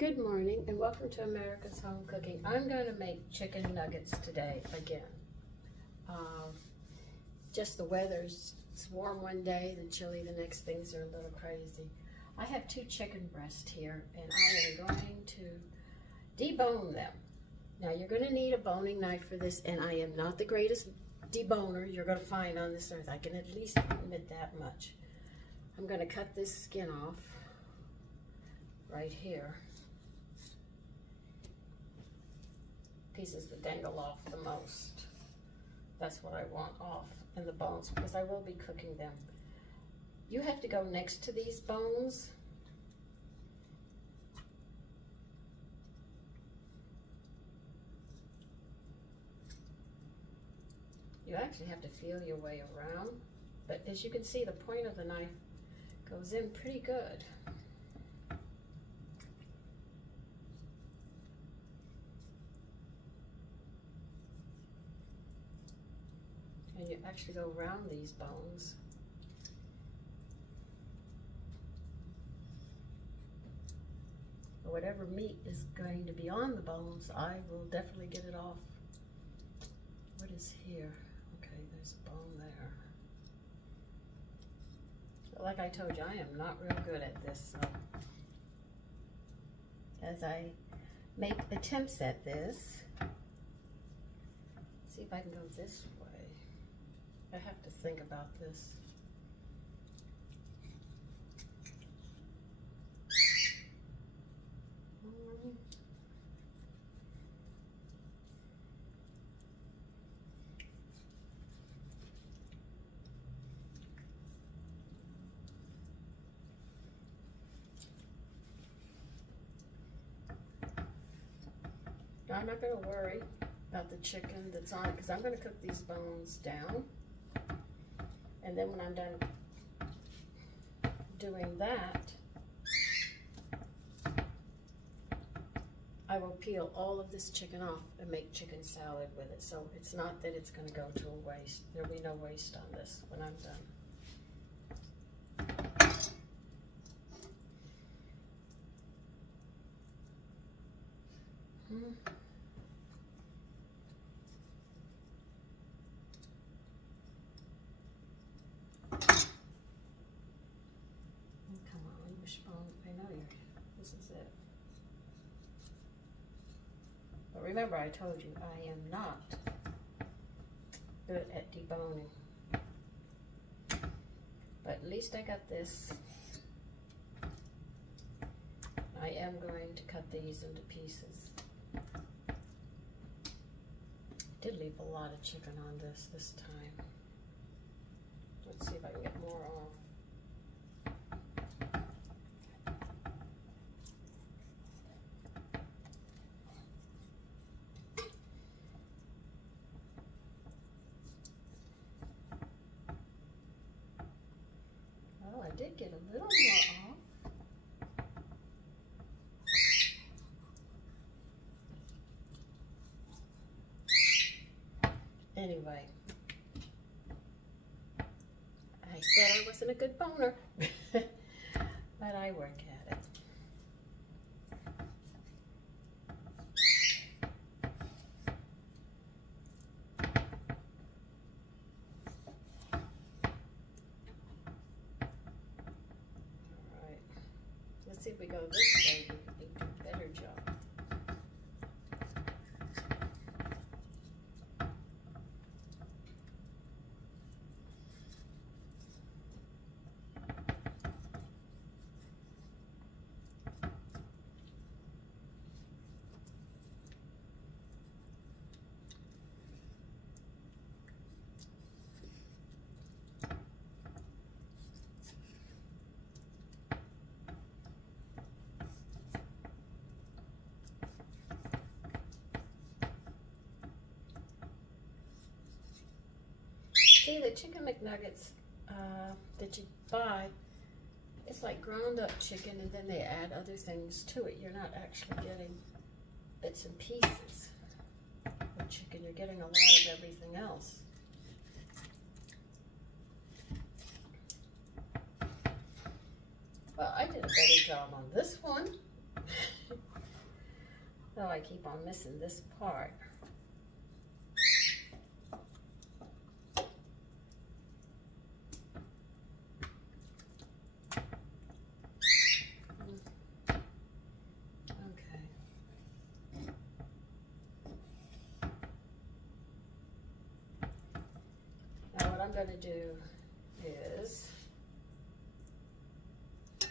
Good morning and welcome to America's Home Cooking. I'm going to make chicken nuggets today again. Just the weather's it's warm one day, then chilly the next. Things are a little crazy. I have 2 chicken breasts here and I am going to debone them. Now you're going to need a boning knife for this, and I am not the greatest deboner you're going to find on this earth. I can at least admit that much. I'm going to cut this skin off right here. Pieces that dangle off the most. That's what I want off, and the bones, because I will be cooking them. You have to go next to these bones. You actually have to feel your way around, but as you can see, the point of the knife goes in pretty good. And you actually go around these bones. Whatever meat is going to be on the bones, I will definitely get it off. What is here? Okay, there's a bone there. But like I told you, I am not real good at this, so as I make attempts at this, see if I can go this way. I have to think about this. Now, I'm not going to worry about the chicken that's on it because I'm going to cook these bones down. And then when I'm done doing that, I will peel all of this chicken off and make chicken salad with it. So it's not that it's going to go to a waste. There'll be no waste on this when I'm done. This is it. But remember, I told you I am not good at deboning. But at least I got this. I am going to cut these into pieces. I did leave a lot of chicken on this time. Let's see if I can get more off. I did get a little more off. Anyway, I said I wasn't a good boner, but I work at it. Let's see if we go this way, we can do a better job. See, the chicken McNuggets that you buy, it's like ground up chicken and then they add other things to it. You're not actually getting bits and pieces of chicken. You're getting a lot of everything else. Well, I did a better job on this one. Oh, I keep on missing this part. I'm going to do is, I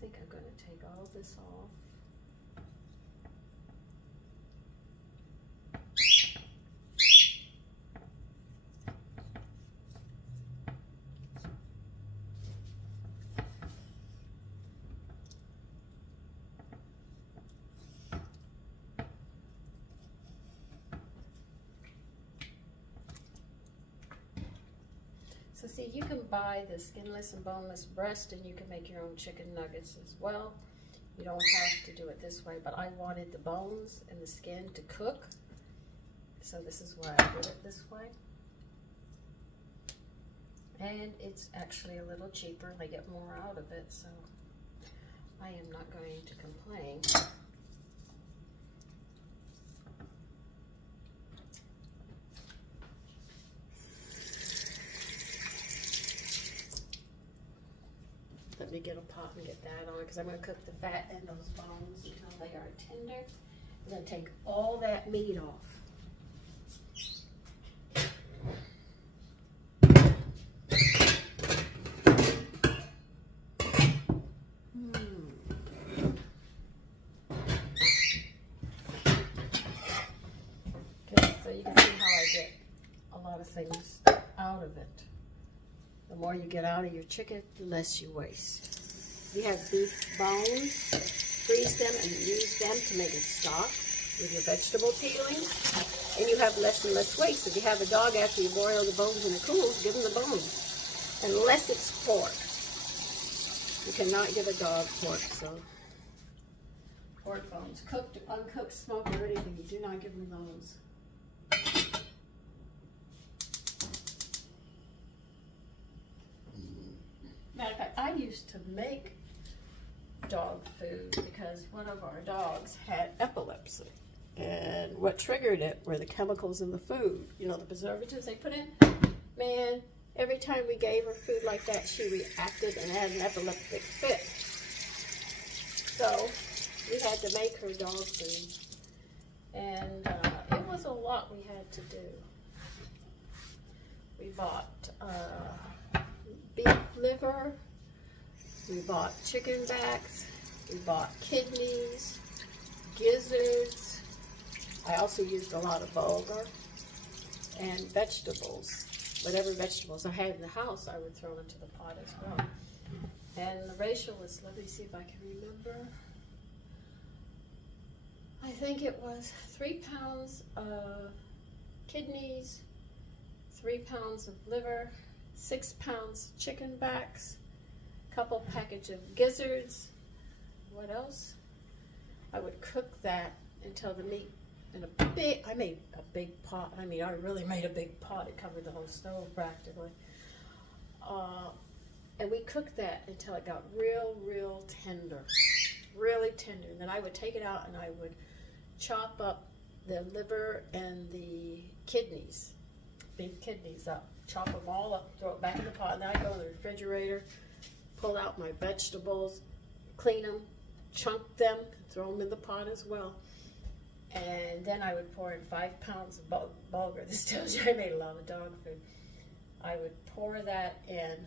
think I'm going to take all this off. So see, you can buy the skinless and boneless breast, and you can make your own chicken nuggets as well. You don't have to do it this way, but I wanted the bones and the skin to cook. So this is why I did it this way. And it's actually a little cheaper. I get more out of it, so I am not going to complain. Let me get a pot and get that on, because I'm going to cook the fat and those bones until they are tender. I'm going to take all that meat off. Okay, so you can see how I get a lot of things out of it. The more you get out of your chicken, the less you waste. If you have beef bones, freeze them and use them to make a stock with your vegetable peelings, and you have less and less waste. If you have a dog, after you boil the bones and it cools, give them the bones. Unless it's pork. You cannot give a dog pork, so. Pork bones, cooked, uncooked, smoked, or anything, you do not give them those. Matter of fact, I used to make dog food because one of our dogs had epilepsy. And what triggered it were the chemicals in the food. You know, the preservatives they put in? Man, every time we gave her food like that, she reacted and had an epileptic fit. So, we had to make her dog food. And it was a lot we had to do. We bought beef liver, we bought chicken backs, we bought kidneys, gizzards. I also used a lot of bulgur and vegetables. Whatever vegetables I had in the house, I would throw into the pot as well. And the ratio was, let me see if I can remember. I think it was 3 pounds of kidneys, 3 pounds of liver, 6 pounds chicken backs, couple package of gizzards. What else? I would cook that until the meat in a big, I made a big pot. I mean, I really made a big pot. It covered the whole stove practically. And we cooked that until it got real tender, really tender. And then I would take it out and I would chop up the liver and the kidneys, beef kidneys up, chop them all up, throw it back in the pot, and then I go in the refrigerator, pull out my vegetables, clean them, chunk them, throw them in the pot as well. And then I would pour in 5 pounds of bulgur. This tells you I made a lot of dog food. I would pour that in,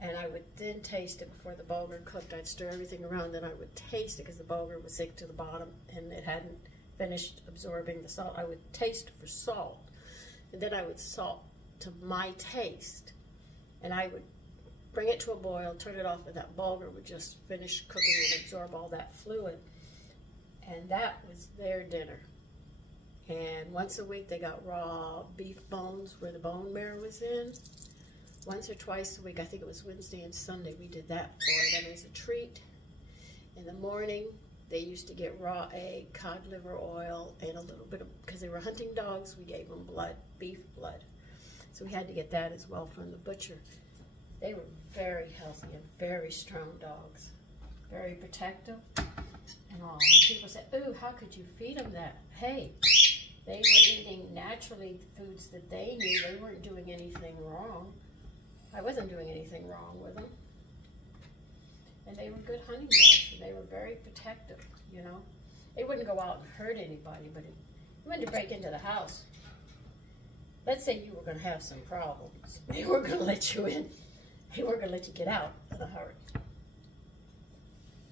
and I would then taste it before the bulgur cooked. I'd stir everything around, then I would taste it because the bulgur was sink to the bottom and it hadn't finished absorbing the salt. I would taste for salt, and then I would salt to my taste, and I would bring it to a boil, turn it off, and that bulgur would just finish cooking and absorb all that fluid. And that was their dinner. And once a week they got raw beef bones where the bone marrow was in. Once or twice a week, I think it was Wednesday and Sunday, we did that for them as a treat. In the morning, they used to get raw egg, cod liver oil, and a little bit of, because they were hunting dogs, we gave them blood, beef blood. So we had to get that as well from the butcher. They were very healthy and very strong dogs. Very very protective and all. And people say, ooh, how could you feed them that? Hey, they were eating naturally the foods that they knew. They weren't doing anything wrong. I wasn't doing anything wrong with them. And they were good hunting dogs, and they were very protective, you know. They wouldn't go out and hurt anybody, but if you wanted to break into the house, let's say you were going to have some problems. They weren't going to let you in. They weren't going to let you get out in a hurry.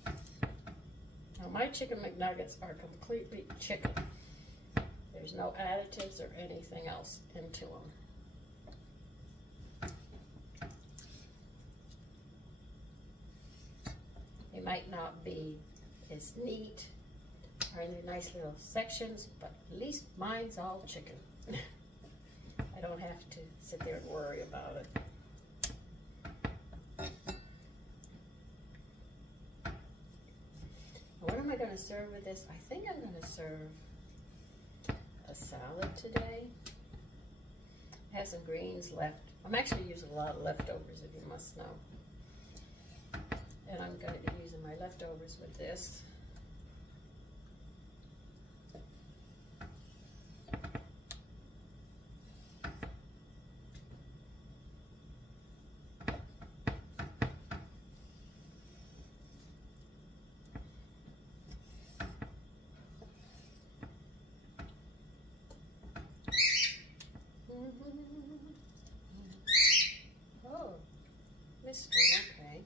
Now, my chicken McNuggets are completely chicken. There's no additives or anything else into them. They might not be as neat or in their nice little sections, but at least mine's all chicken. I don't have to sit there and worry about it. What am I going to serve with this? I think I'm going to serve a salad today. I have some greens left. I'm actually using a lot of leftovers, if you must know. And I'm going to be using my leftovers with this. Oh, this one, okay.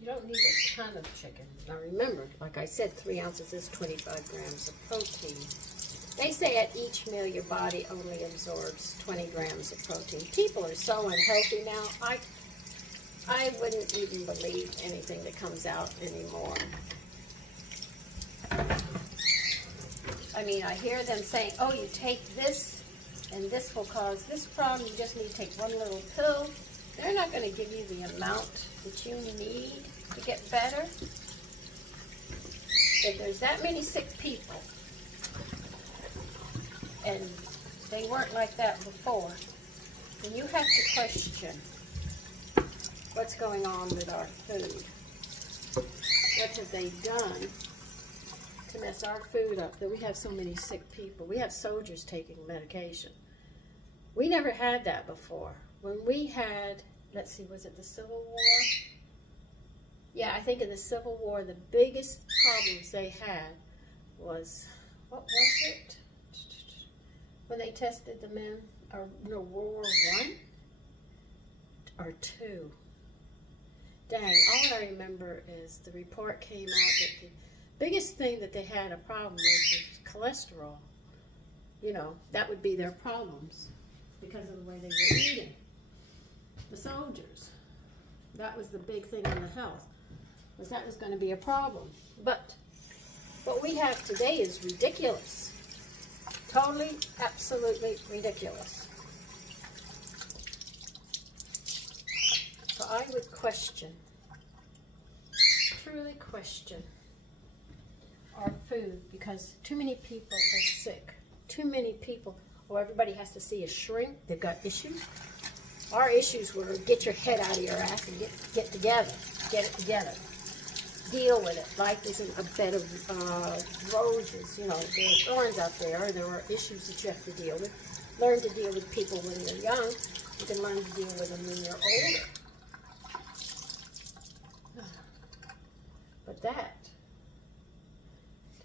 You don't need a ton of chicken. Now remember, like I said, 3 ounces is 25 grams of protein. They say at each meal your body only absorbs 20 grams of protein. People are so unhealthy now. I wouldn't even believe anything that comes out anymore. I mean, I hear them saying, oh, you take this and this will cause this problem. You just need to take one little pill. They're not going to give you the amount that you need to get better. If there's that many sick people, and they weren't like that before, then you have to question what's going on with our food. What have they done to mess our food up that we have so many sick people? We have soldiers taking medication. We never had that before. When we had, let's see, was it the Civil War? Yeah, I think in the Civil War, the biggest problems they had was, what was it? When they tested the men, or no, World War I or II. Dang, all I remember is the report came out that the biggest thing that they had a problem with was cholesterol. You know, that would be their problems because of the way they were eating. The soldiers, that was the big thing in the health, was that was going to be a problem. But what we have today is ridiculous. Totally, absolutely ridiculous. So I would question, truly question our food, because too many people are sick. Too many people, oh, everybody has to see a shrink. They've got issues. Our issues were get your head out of your ass and get together. Get it together. Deal with it. Life isn't a bed of roses. You know, there are thorns out there. There are issues that you have to deal with. Learn to deal with people when you're young. You can learn to deal with them when you're older. But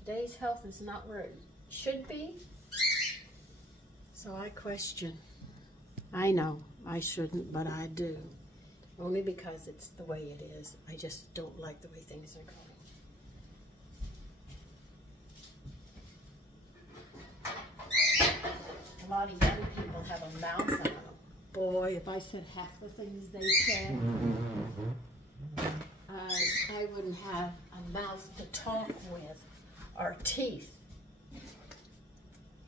today's health is not where it should be. So I question. I know I shouldn't, but I do. Only because it's the way it is. I just don't like the way things are going. A lot of young people have a mouth on them. Boy, if I said half the things they said, I wouldn't have a mouth to talk with, or teeth.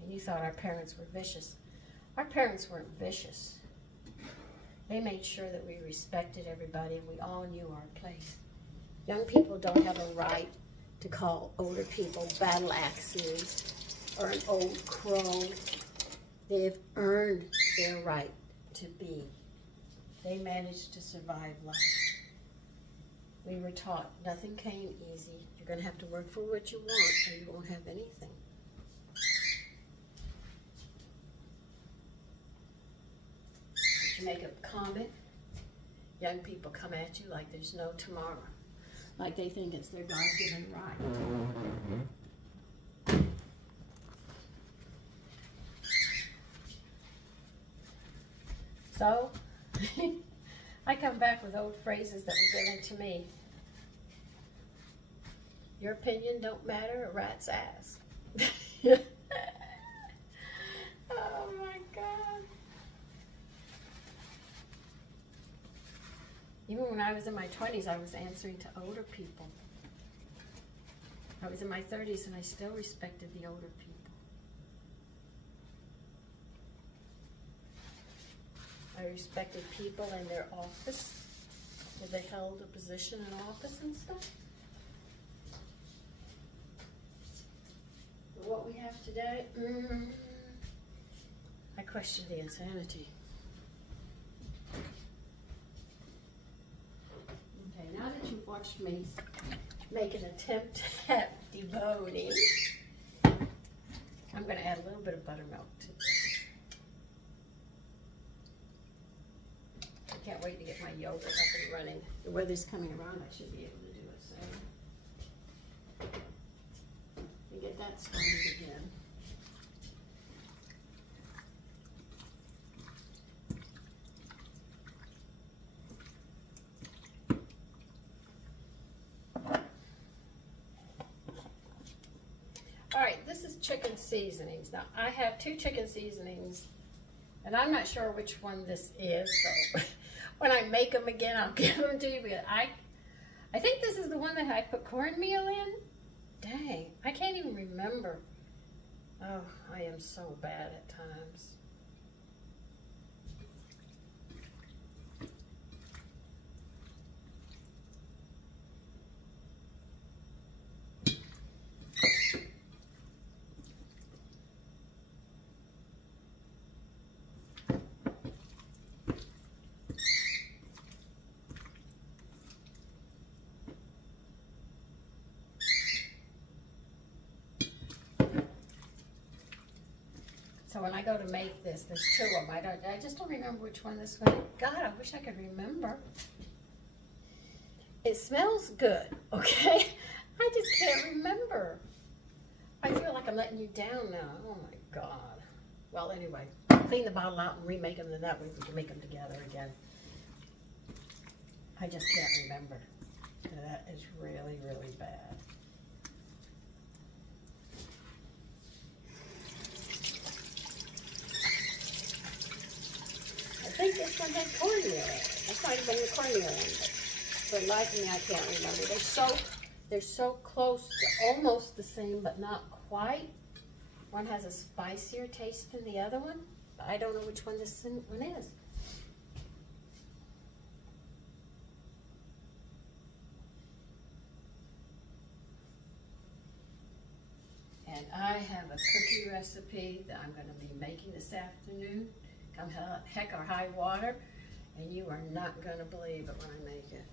And you thought our parents were vicious. Our parents weren't vicious. They made sure that we respected everybody and we all knew our place. Young people don't have a right to call older people battle axes or an old crow. They've earned their right to be. They managed to survive life. We were taught nothing came easy. You're going to have to work for what you want or you won't have anything. If you make a comment, young people come at you like there's no tomorrow. Like they think it's their God-given right. So, I come back with old phrases that were given to me. Your opinion don't matter, a rat's ass. Oh my God. Even when I was in my 20s, I was answering to older people. I was in my 30s and I still respected the older people. I respected people in their office, if they held a position in office and stuff. But what we have today, I question the insanity. Okay, now that you've watched me make an attempt at deboning, I'm going to add a little bit of buttermilk to this. I can't wait to get my yogurt up and running. The weather's coming around, I should be able to do it soon. And get that started again. All right, this is chicken seasonings. Now, I have 2 chicken seasonings, and I'm not sure which one this is, so when I make them again, I'll give them to you. But I think this is the one that I put cornmeal in. Dang, I can't even remember. Oh, I am so bad at times. So when I go to make this, there's 2 of them. I just don't remember which one this one. God, I wish I could remember. It smells good, okay? I just can't remember. I feel like I'm letting you down now. Oh my God. Well, anyway, clean the bottle out and remake them, then that way we can make them together again. I just can't remember. That is really, really bad. I think this one had cornmeal in it. That might have been the cornmeal in it. For the life of me, I can't remember. They're so close to almost the same, but not quite. One has a spicier taste than the other one. But I don't know which one this one is. And I have a cookie recipe that I'm going to be making this afternoon. Come heck or high water, and you are not going to believe it when I make it.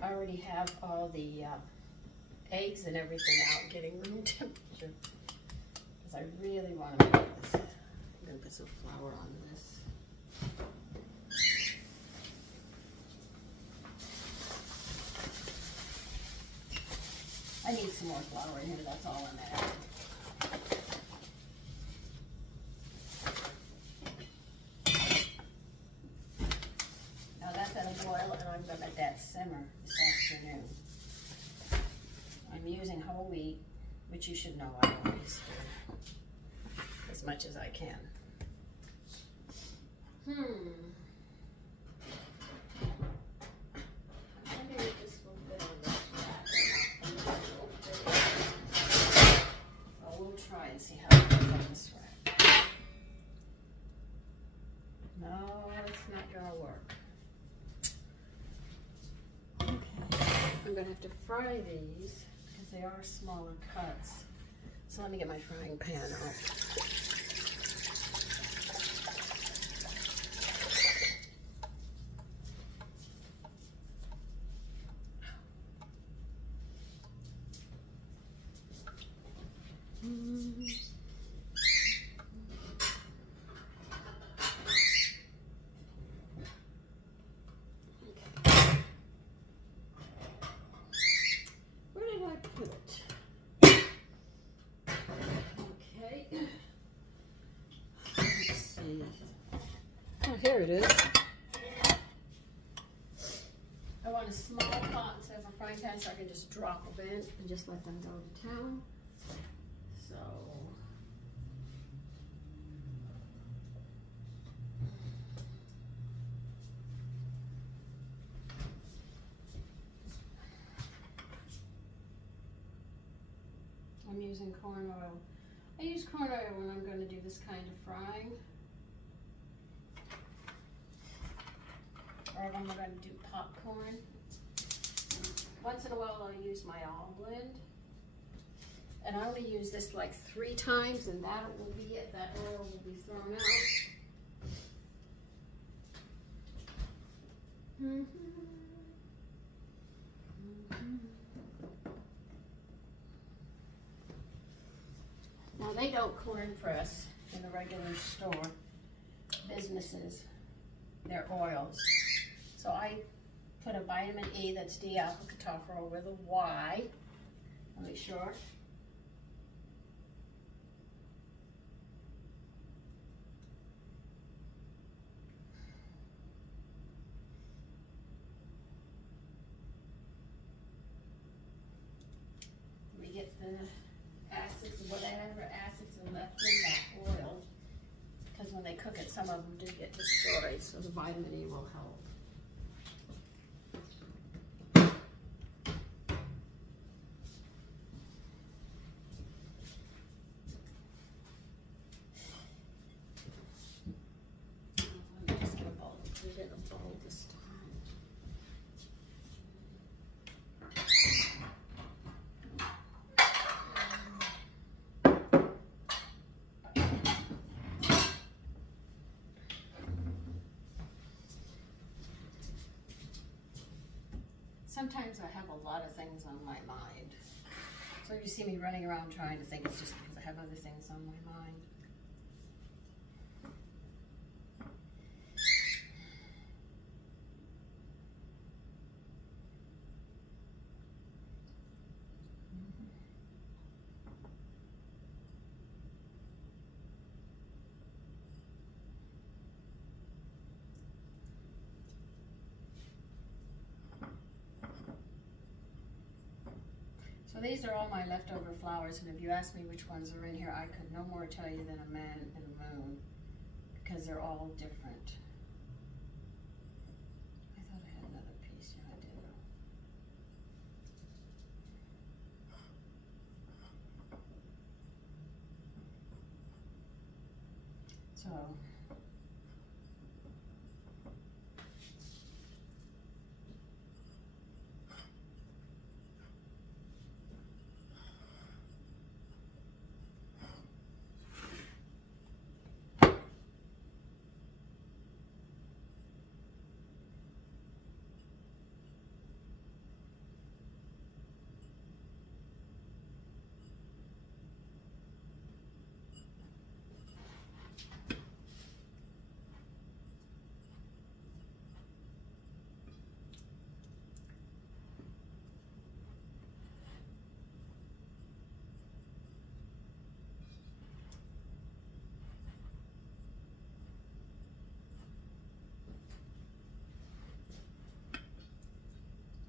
I already have all the eggs and everything out getting room temperature because I really want to make this. I'm going to put some flour on this. I need some more flour in here, that's all I'm adding. Now that's at a boil and I'm going to let that simmer this afternoon. I'm using whole wheat, which you should know I always do, as much as I can. Maybe this will fit. going to have to fry these because they are smaller cuts. So let me get my frying pan out. Here it is. I want a small pot instead of a frying pan so I can just drop them in and just let them go to town. So, I'm using corn oil. I use corn oil when I'm going to do this kind of frying. Or when we're going to do popcorn. Once in a while I'll use my olive blend. And I only use this like 3 times and that will be it. That oil will be thrown out. Now they don't corn press in the regular store businesses, their oils. So I put a vitamin E, that's D-alpha ketopherol with a Y. I'll make sure. We get the acids, whatever acids are left in that oil, because when they cook it, some of them do get destroyed, so the vitamin E will help. Sometimes I have a lot of things on my mind. So if you see me running around trying to think, it's just because I have other things on my mind. So these are all my leftover flowers, and if you ask me which ones are in here, I could no more tell you than a man and a moon, because they're all different. I thought I had another piece. Yeah, I did. So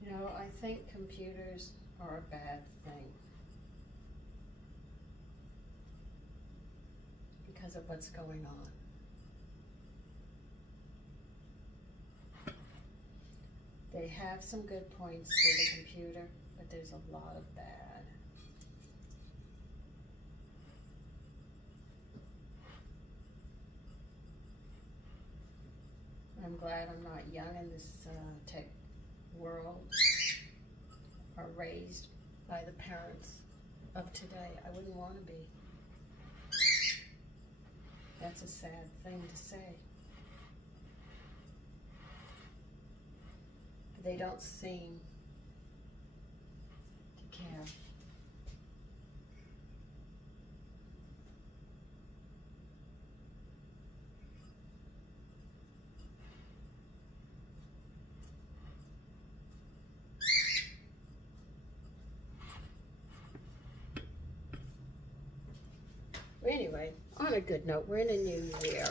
you know, I think computers are a bad thing because of what's going on. They have some good points for the computer, but there's a lot of bad. I'm glad I'm not young in this tech world. raised by the parents of today. I wouldn't want to be. That's a sad thing to say. They don't seem to care. Anyway, on a good note, we're in a new year.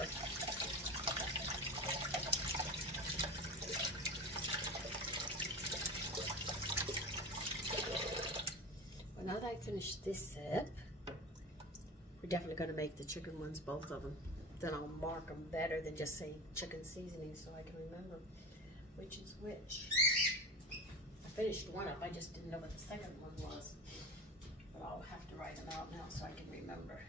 Well, now that I finished this sip, we're definitely going to make the chicken ones, both of them. Then I'll mark them better than just saying chicken seasoning so I can remember which is which. I finished one up, I just didn't know what the second one was. But I'll have to write them out now so I can remember.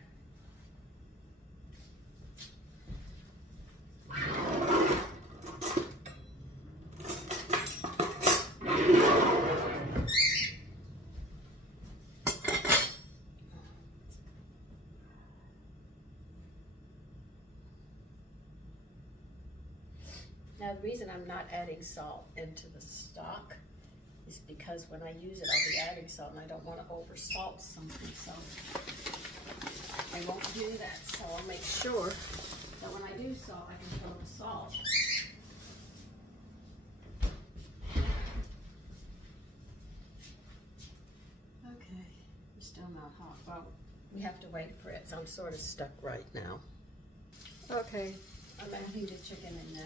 Now the reason I'm not adding salt into the stock is because when I use it, I'll be adding salt and I don't want to over salt something, so I won't do that. So I'll make sure that when I do salt, I can throw the salt. Okay, we're still not hot. Well, we have to wait for it, so I'm sort of stuck right now. Okay, I'm gonna heat the chicken in now.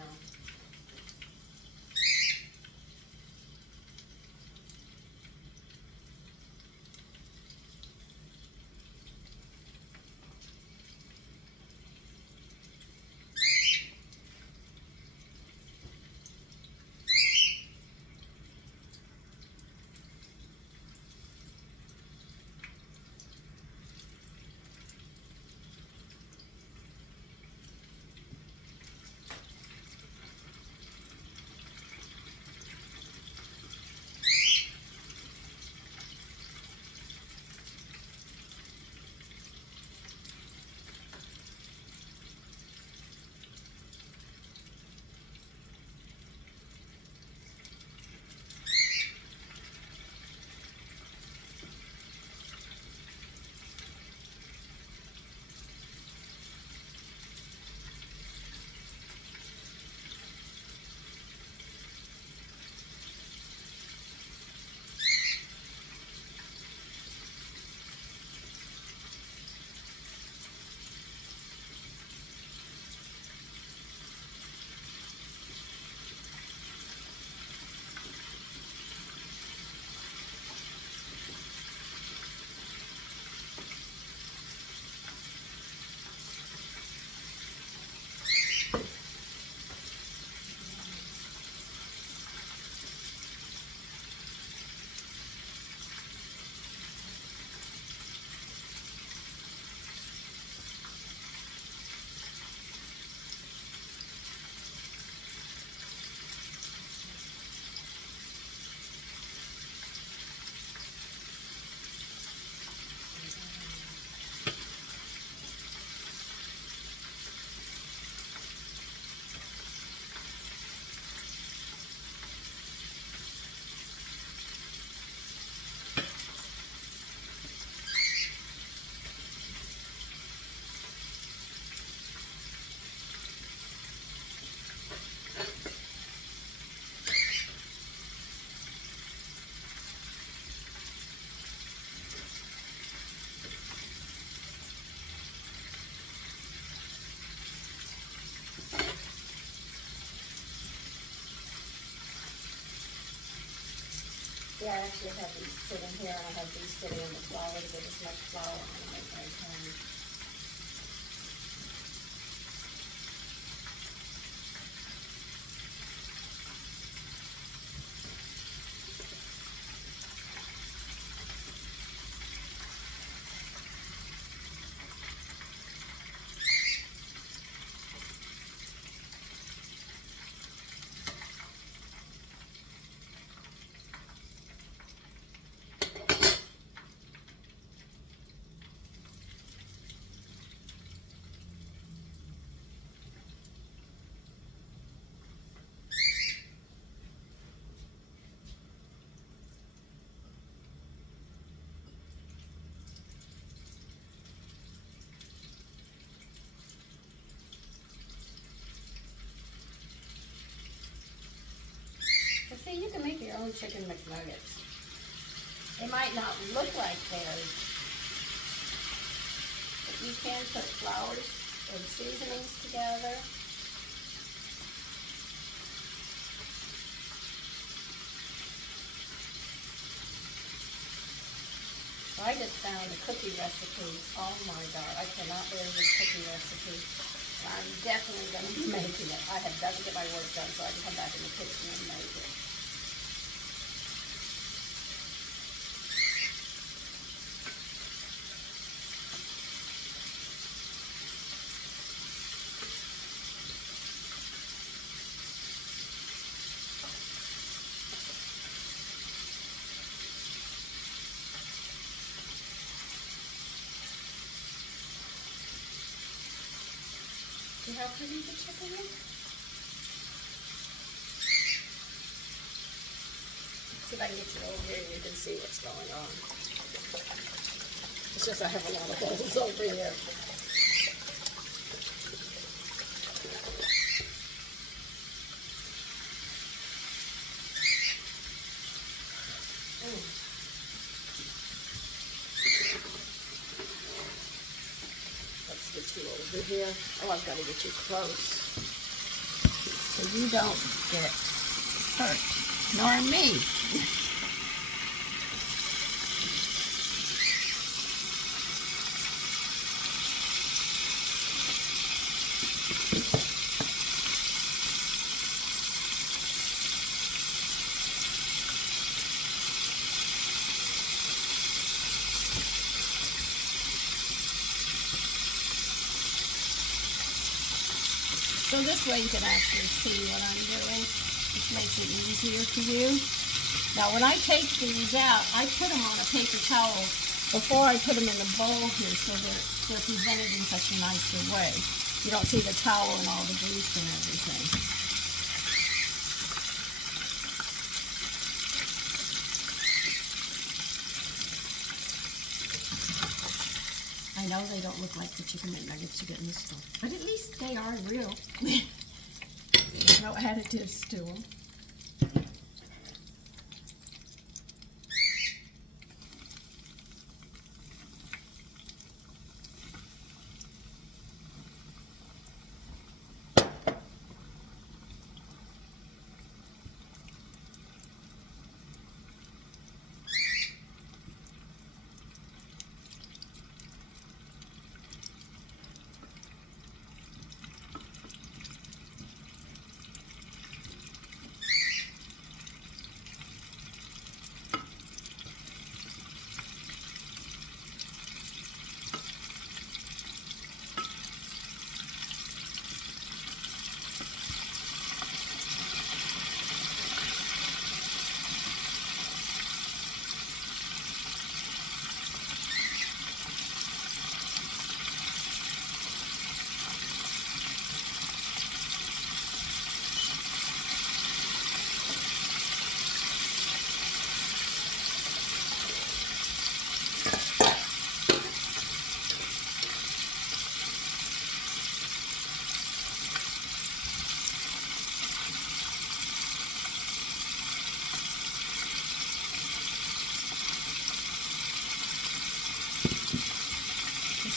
Yeah, I actually have these sitting here, and I have these sitting on the flour to get as much flour on them as I can. own chicken McNuggets. They might not look like theirs, but you can put flours and seasonings together. So I just found a cookie recipe. Oh my God, I cannot believe this cookie recipe. I'm definitely going to be making it. I have got to get my work done so I can come back in the kitchen and make it. See how pretty the chicken is? See if I can get you over here and you can see what's going on. It's just I have a lot of holes over here. Get you over here. Oh, I've got to get you close so you don't get hurt, nor me. So this way you can actually see what I'm doing, which makes it easier for you. Now when I take these out, I put them on a paper towel before I put them in the bowl here so they're presented in such a nicer way. You don't see the towel and all the grease and everything. I know they don't look like the chicken McNuggets you get in the store, but at least they are real. There's no additives to them.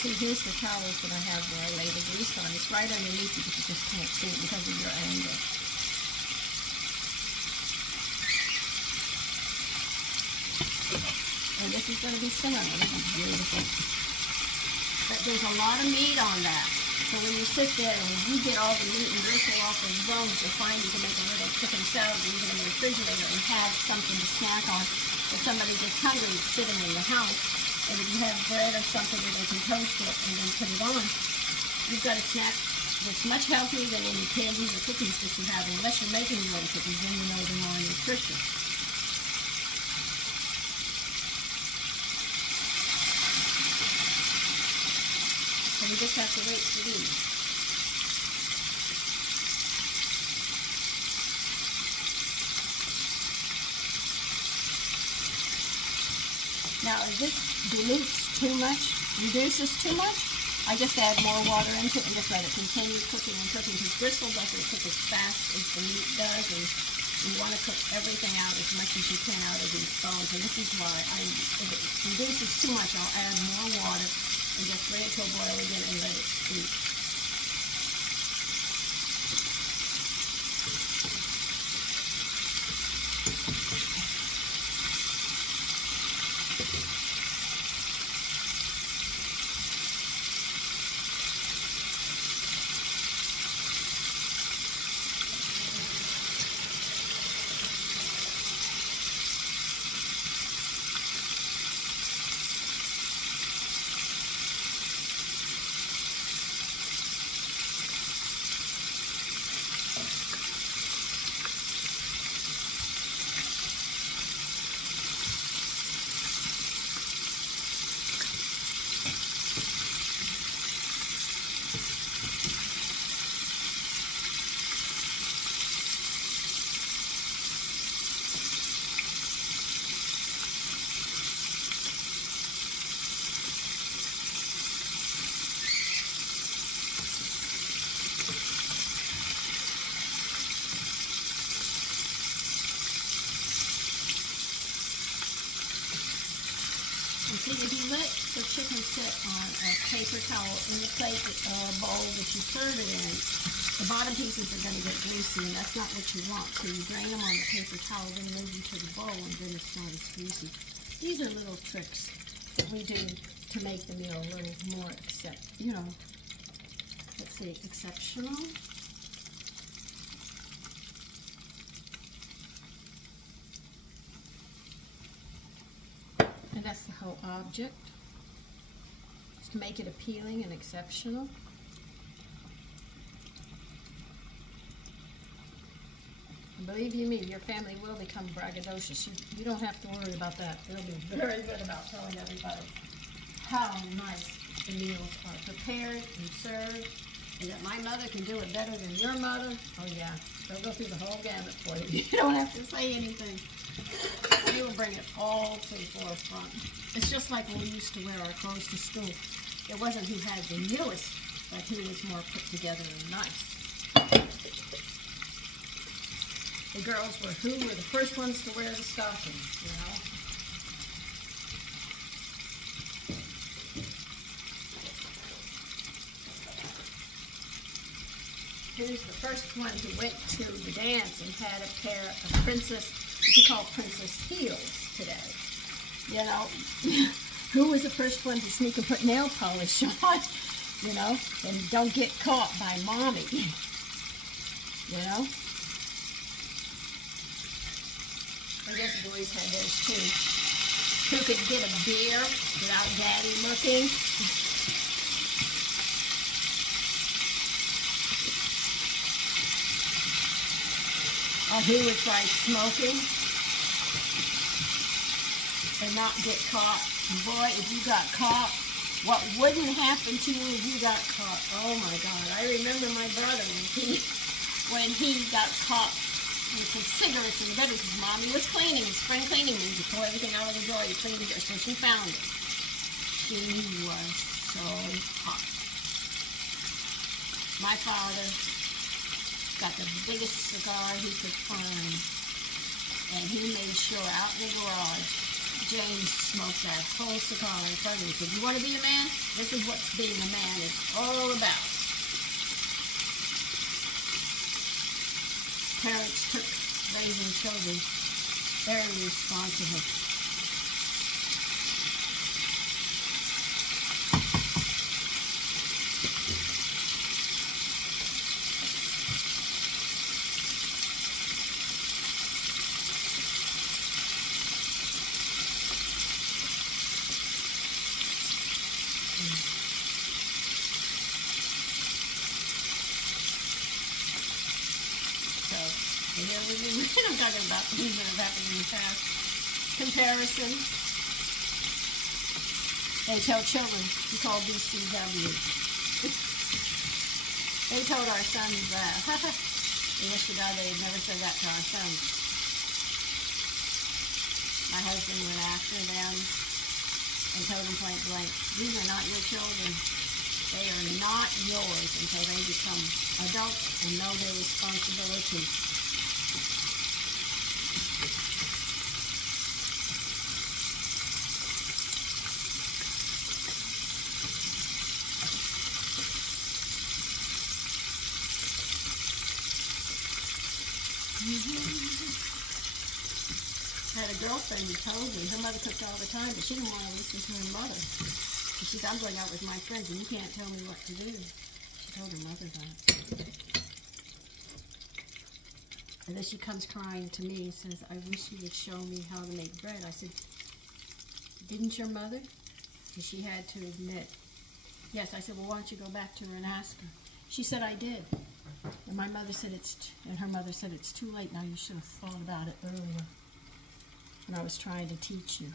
See, here's the towels that I have where I lay the grease on. It's right underneath you, but you just can't see it because of your angle. And this is going to be simmering. This is beautiful. But there's a lot of meat on that. So when you sit there and you get all the meat and gristle off those bones, you'll find you can make a little chicken salad and leave it in the refrigerator and have something to snack on. If somebody gets hungry sitting in the house, and if you have bread or something where they can toast it and then put it on, you've got a snack that's much healthier than any candies or cookies that you have, unless you're making your own cookies, then you know they're more nutritious. So you just have to wait for these. Now, if this reduces too much, I just add more water into it and just let it continue cooking and cooking, because gristle doesn't cook as fast as the meat does, and You want to cook everything out as much as you can out of these bones. And this is why if it reduces too much, I'll add more water and just bring it to a boil again and let it steep. See, if you let the chicken sit on a paper towel in the plate bowl that you serve it in, the bottom pieces are going to get greasy, and that's not what you want. So you drain them on the paper towel, then move them to the bowl, and then it's not as greasy. These are little tricks that we do to make the meal a little more exceptional. And that's the whole object, is to make it appealing and exceptional. And believe you me, your family will become braggadocious. You don't have to worry about that. They'll be very good about telling everybody how nice the meals are prepared and served, and that my mother can do it better than your mother. Oh yeah, they'll go through the whole gamut for you. You don't have to say anything. They will bring it all to the forefront. It's just like when we used to wear our clothes to school. It wasn't who had the newest, but who was more put together and nice. The girls were who were the first ones to wear the stockings, you know. Who's the first one who went to the dance and had a pair of princess, what you call princess heels today? You know, who was the first one to sneak and put nail polish on, you know, and don't get caught by mommy, you know? I guess boys had those too. Who could get a beer without daddy looking? Or who would try smoking and not get caught? Boy, if you got caught, what wouldn't happen to you if you got caught? Oh my God, I remember my brother when he got caught with some cigarettes in the bedroom because mommy was cleaning, spring cleaning means you pull everything out of the drawer, you clean it, so she found it. She was so hot. My father got the biggest cigar he could find, and he made sure out in the garage James smoked that whole cigar in front of me. He said, "You want to be a man? This is what being a man is all about." Parents took raising children very responsible. I'm talking about things that have happened in the past. Comparison. They tell children, we call BCW. They told our sons that. They wish to God they had never said that to our sons. My husband went after them and told them point blank, "These are not your children. They are not yours until they become adults and know their responsibilities." I had a girlfriend who told me her mother cooked all the time, but she didn't want to listen to her mother. She said, I'm going out with my friends and you can't tell me what to do. She told her mother that. And then she comes crying to me and says, I wish you would show me how to make bread. I said, didn't your mother? And she had to admit, yes. I said, well, why don't you go back to her and ask her? She said, I did. And my mother said, and her mother said, it's too late now. You should have thought about it earlier when I was trying to teach you.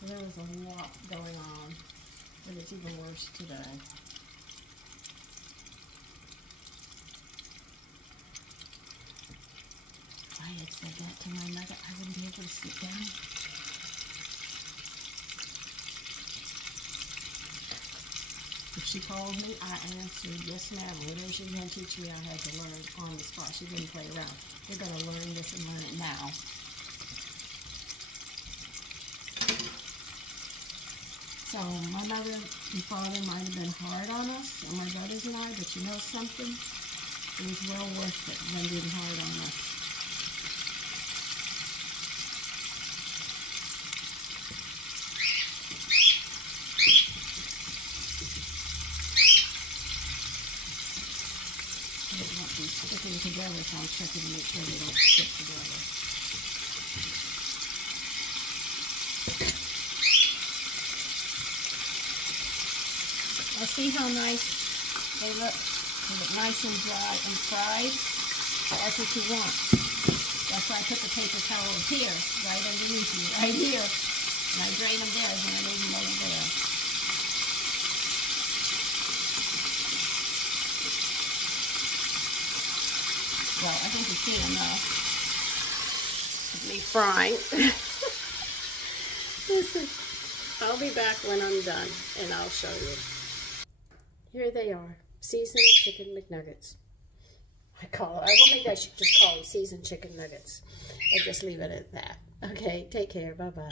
So there was a lot going on, but it's even worse today. If I had said that to my mother, I wouldn't be able to sit down. If she called me, I answered, yes ma'am. Whatever she was going to teach me, I had to learn on the spot. She didn't play around. We're going to learn this and learn it now. So my mother and father might have been hard on us, and my brothers and I, but you know something? It was well worth it, them being hard on us. They won't be sticking together, so I'm checking to make sure they don't stick together. Now see how nice they look? They look nice and dry and fried. That's what you want. That's why I put the paper towel here, right underneath you, right here. And I drain them there and I leave them over there. Well, I think you've seen enough of me frying. Listen, I'll be back when I'm done and I'll show you. Here they are, seasoned chicken McNuggets. Maybe I should just call them seasoned chicken nuggets and just leave it at that. Okay, take care, bye-bye.